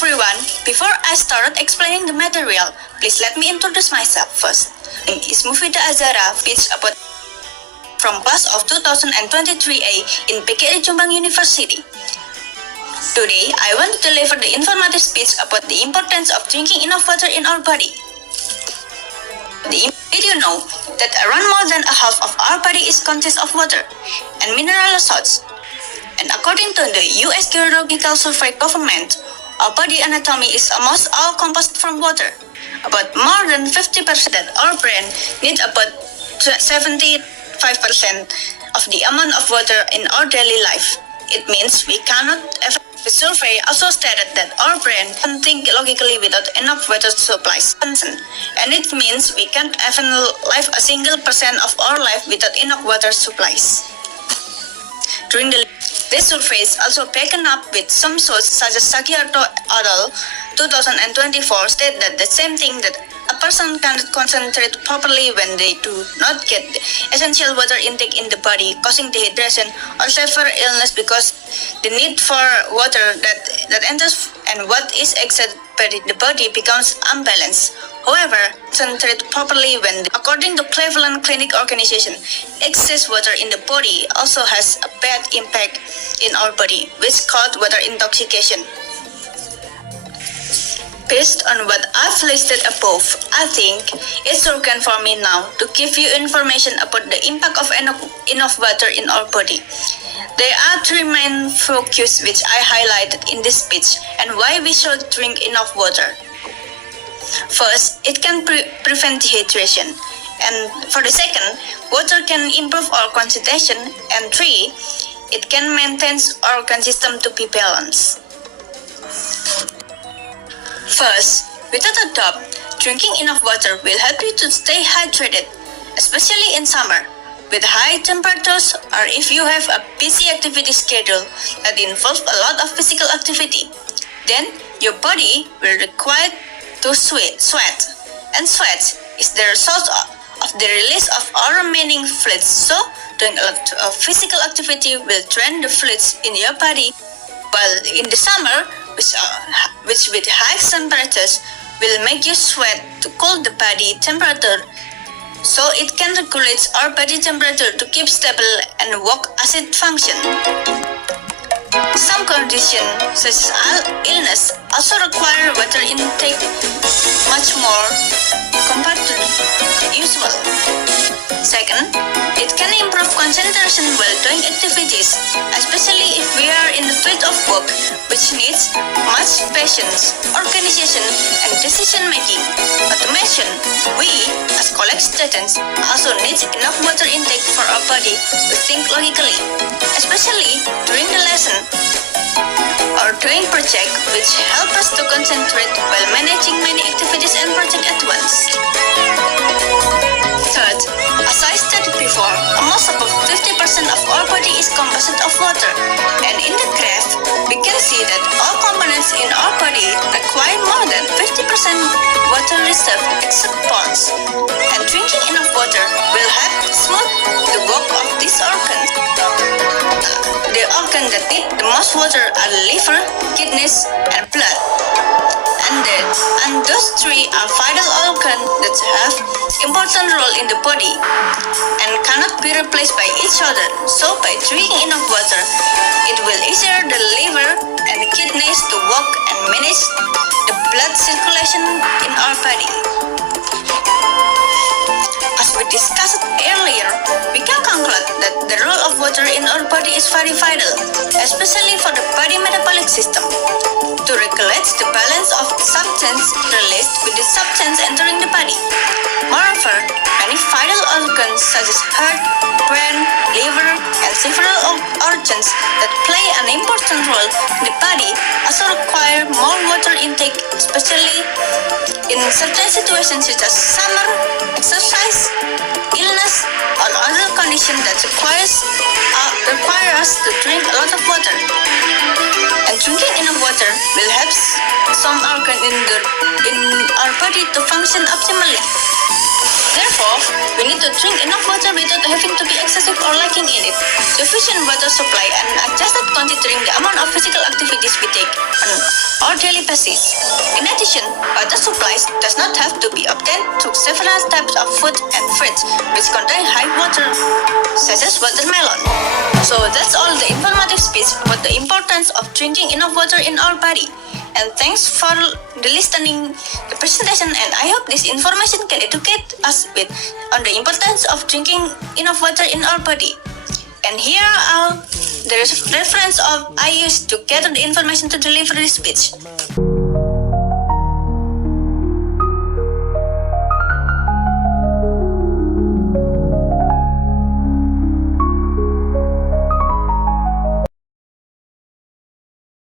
everyone. Before I start explaining the material, please let me introduce myself first. My name is Mufida Azara, speech about from class of 2023A in PKI Jombang University. Today, I want to deliver the informative speech about the importance of drinking enough water in our body. Did you know that around more than a half of our body is consists of water and mineral salts? And according to the U.S. Geological Survey government, our body anatomy is almost all composed from water. About more than 50% that our brain needs about 75% of the amount of water in our daily life. It means we cannot. The survey also stated that our brain can think logically without enough water supplies. And it means we can't even live a single percent of our life without enough water supplies. This survey is also taken up with some sources such as Sagiarto et al. 2024 state that the same thing that a person cannot concentrate properly when they do not get the essential water intake in the body, causing dehydration or severe illness because the need for water that enters and what is exerted by the body becomes unbalanced. However, concentrate properly when, according to Cleveland Clinic Organization, excess water in the body also has a bad impact in our body, which called water intoxication. Based on what I've listed above, I think it's urgent for me now to give you information about the impact of enough water in our body. There are three main focus which I highlighted in this speech and why we should drink enough water. First, it can prevent dehydration. And for the second, water can improve our concentration. And three, it can maintain our organ system to be balanced. First, without a doubt, drinking enough water will help you to stay hydrated, especially in summer, with high temperatures or if you have a busy activity schedule that involves a lot of physical activity. Then, your body will require to sweat, and sweat is the result of the release of our remaining fluids. So, doing a lot of physical activity will drain the fluids in your body, while in the summer, which with high temperatures will make you sweat to cool the body temperature, so it can regulate our body temperature to keep stable and work acid function. Some conditions, such as illness, also require water intake much more compared to usual. Second, it can improve concentration while doing activities, especially if we are in the field of work, which needs much patience, organization, and decision-making. Not to mention, we, as college students, also need enough water intake for our body to think logically, especially during the lesson or doing project, which help us to concentrate while managing many activities and projects at once. Third, as I stated before, almost about 50% of our body is composed of water, and in the graph, we can see that all components in our body require more than 50% water reserve except parts, and drinking enough water will help smooth the work of these organs. The organs that need the most water are liver, kidneys, and blood. And those three are vital organs that have important role in the body and cannot be replaced by each other. So by drinking enough water, it will easier the liver and kidneys to work and manage the blood circulation in our body. As we discussed earlier, we can conclude that the role of water in our body is very vital, especially for the body metabolic system, to regulate the balance of substance released with the substance entering the body. Moreover, many vital organs such as heart, brain, liver, and several organs that play an important role in the body also require more water intake, especially in certain situations such as summer, exercise, illness, or other conditions that require us to drink a lot of water. And drinking enough water will help some organ in our body to function optimally. Therefore, we need to drink enough water without having to be excessive or lacking in it. Sufficient water supply and adjusted considering the amount of physical activities we take on our daily basis. In addition, water supplies does not have to be obtained through several types of food and fruits which contain high water, such as watermelon. So that's all the informative speech about the importance of drinking enough water in our body. And thanks for listening the presentation, and I hope this information can educate us on the importance of drinking enough water in our body. And here are the reference of I used to gather the information to deliver this speech.